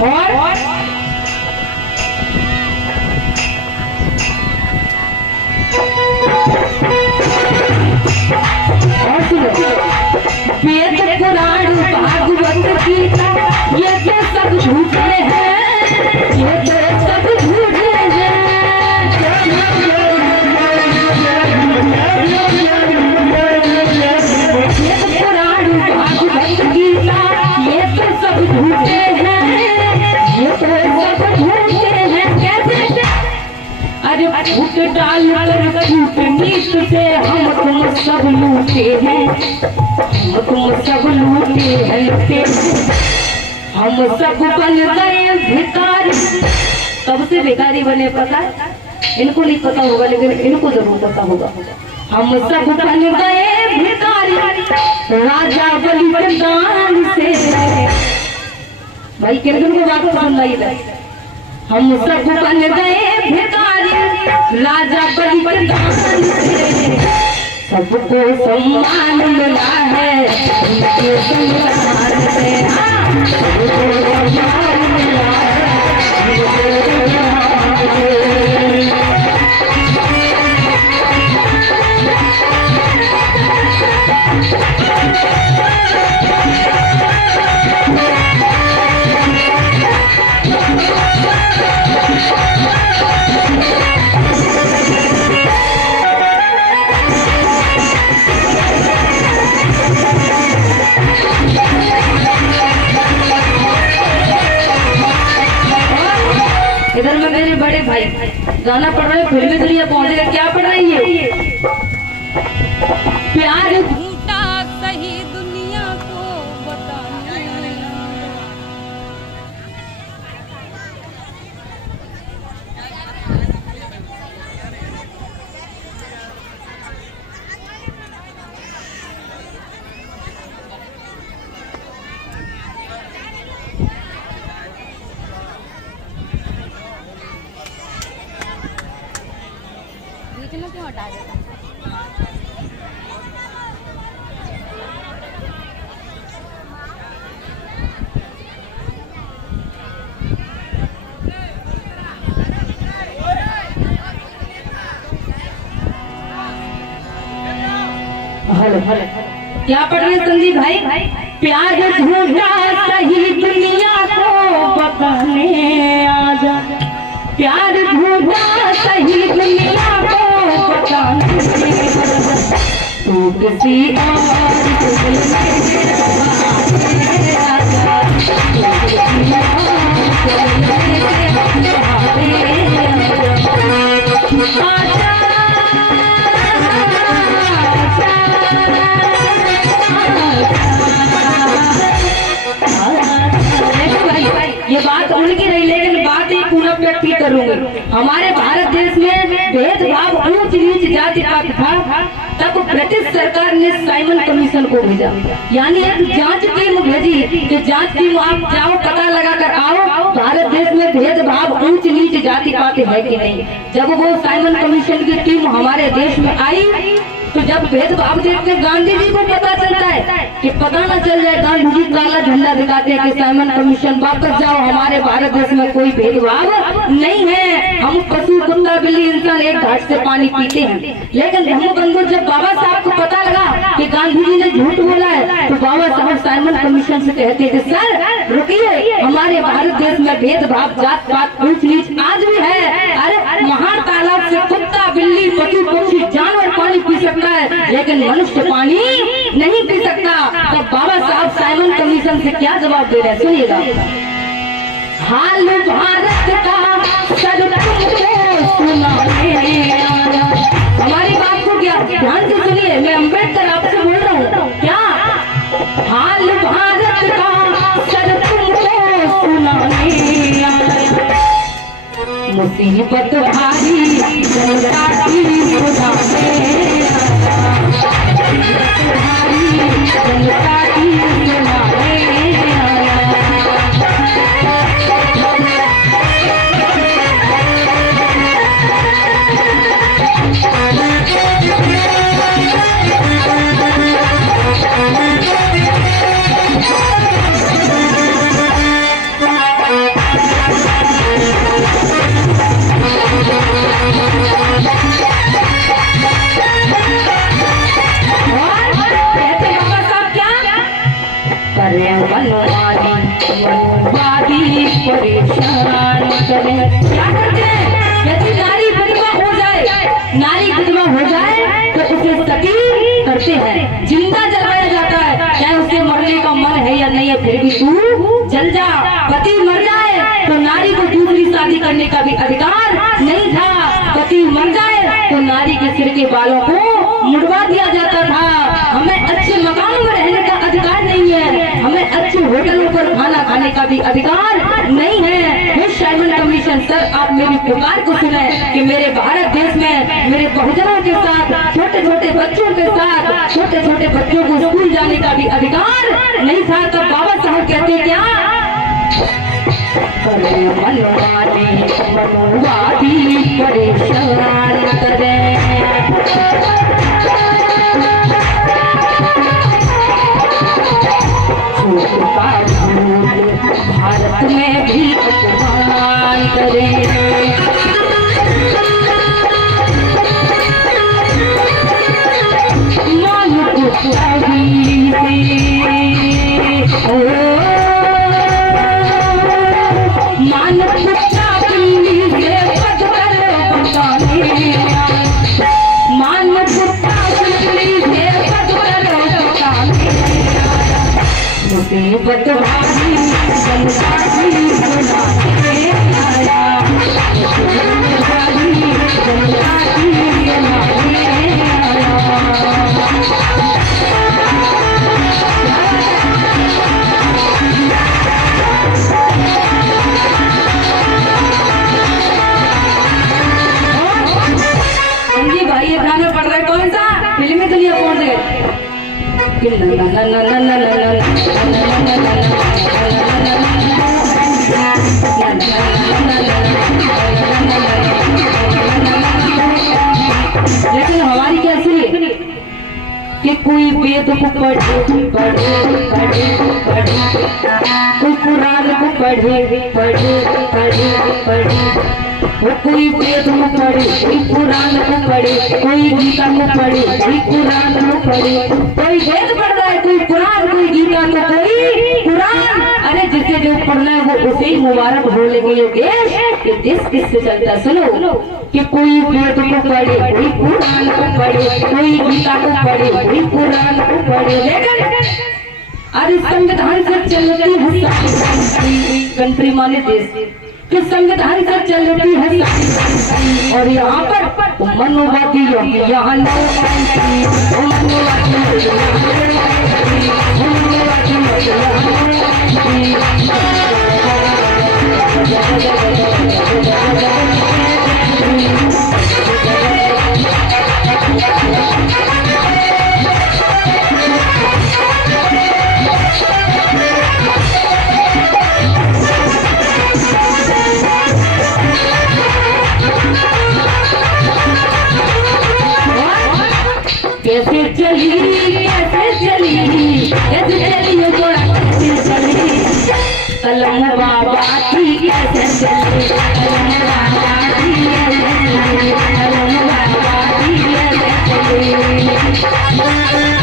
और सुनो, वेद पुराण भागवत गीता ये तो सब झूठे हैं, ये तो सब झूठे हैं। वेद पुराण भागवत गीता ये तो सब झूठे हैं, ये तो सब झूठे हैं। कैसे? अरे फूट डाल कर फूट नीत से हम तुम सब लूटे हैं, हम तुम सब लूटे हैं, हम सब बन गए भिखारी। कब से भिखारी बने पता? इनको नहीं पता होगा लेकिन इनको जरूर पता होगा। हम सब बन गए भिखारी राजा बलि के दान से। भाई किन को बात पसंद आई है? हम सब बन गए भिखारी राजा बलि के दान से। सबको सम्मान मिला है उनके संस्कार से। सबको सम्मान मिला इधर में मेरे बड़े भाई गाना पढ़ रहे, फिल्मी दुनिया पहुंच गए। क्या पढ़ रही है? प्यार झूठा सही दुनिया को बताने। बीच में क्यों हटा देता? हेलो, क्या पढ़ रहे संदीप भाई? प्यार झूठा सही दुनिया को बताने आजा, प्यार झूठा सही दुनिया को बताने आजा। तू किसी और को दिल में आजा, तू किसी और को दिल में आजा। ये बात उनकी नहीं लेकिन बात ही पुनः व्यक्त करूंगी। हमारे भारत देश में भेदभाव ऊंच नीच जाति का था, तब ब्रिटिश सरकार ने साइमन कमीशन को भेजा, यानी एक जांच टीम भेजी कि जांच टीम आप जाओ पता लगा कर आओ भारत देश में भेदभाव ऊंच नीच जाति पाति है कि नहीं। जब वो साइमन कमीशन की टीम हमारे देश में आई तो जब भेदभाव देखते गांधी जी को पता चलता है कि पता न चल जाए, गांधी जी काला झंडा दिखाते हैं कि साइमन कमीशन वापस जाओ, हमारे भारत देश में कोई भेदभाव नहीं है, हम पशु कुत्ता बिल्ली इंसान एक घाट से पानी पीते हैं। लेकिन धर्मबंधु जब बाबा साहब को पता लगा कि गांधी जी ने झूठ बोला है तो बाबा साहब साइमन कमीशन से कहते थे सर रुकिए, हमारे भारत देश में भेदभाव जात पात ऊंच नीच आज भी है। अरे महान तालाब से कुत्ता बिल्ली पशु पक्षी जानवर पानी पी सकता है लेकिन मनुष्य पानी नहीं पी सकता। तब बाबा साहब साइमन कमीशन से क्या जवाब दे रहे हैं सुनिएगा। हाल भारत का सर तुमको सुनाने आया। हमारी बात को क्या ध्यान से सुनिए, मैं अम्बेडकर आपसे बोल रहा हूँ। क्या हाल भारत का सर तुमको सुनाने आया। मुसीबत भारी जनता की सुनाने आया, भारी जनता की सुनाने आया। क्या करते हैं, यदि नारी विधवा हो जाए तो उसे सती करते हैं, जिंदा जलाया जाता है, चाहे उसे मरने का मन है या नहीं है, फिर भी तू जल जा। पति मर जाए तो नारी को दूसरी शादी करने का भी अधिकार नहीं था। पति मर जाए तो नारी के सिर के बालों को मुड़वा दिया जाता था। हमें अच्छे मकान में रहने का अधिकार नहीं है, हमें अच्छे होटलों पर खाना खाने का भी अधिकार नहीं है। हे साइमन कमीशन सर, आप मेरी पुकार को सुने कि मेरे भारत देश में मेरे बहुजनों के साथ, छोटे छोटे बच्चों के साथ, छोटे छोटे बच्चों को स्कूल जाने का भी अधिकार नहीं था। तब बाबा साहब कहते क्या, मनवादी परेशान करे, भारत में भी अपमान करे। लेकिन हमारी कैसी कि कोई वेद को पढ़े कोई कुरान को पढ़े वो कोई वेद को पढ़े, कोई कुरान को पढ़े, कोई गीता को पढ़े, कोई कुरान को पढ़े, कोई वेद पढ़ रहा है, कोई कुरान, कोई गीता तो कोई कुरान। अरे जिसे जो पढ़ना है वो उसे ही मुबारक बोले के देश, कि देश किससे चलता। सुनो कि कोई वेद को पढ़े, कोई कुरान को पढ़े, कोई गीता को पढ़े, कोई कुरान को पढ़े, लेकिन अरे संविधान से चलती है कंट्री माने देश कि संविधान से चलती है। और यहाँ पर मनोवादी यहाँ कैसे चली जोड़ा कैसे चली, कलम बाबा की कैसे चली, कलम बाबा की कैसे चली, कलम बाबा की कैसे चली।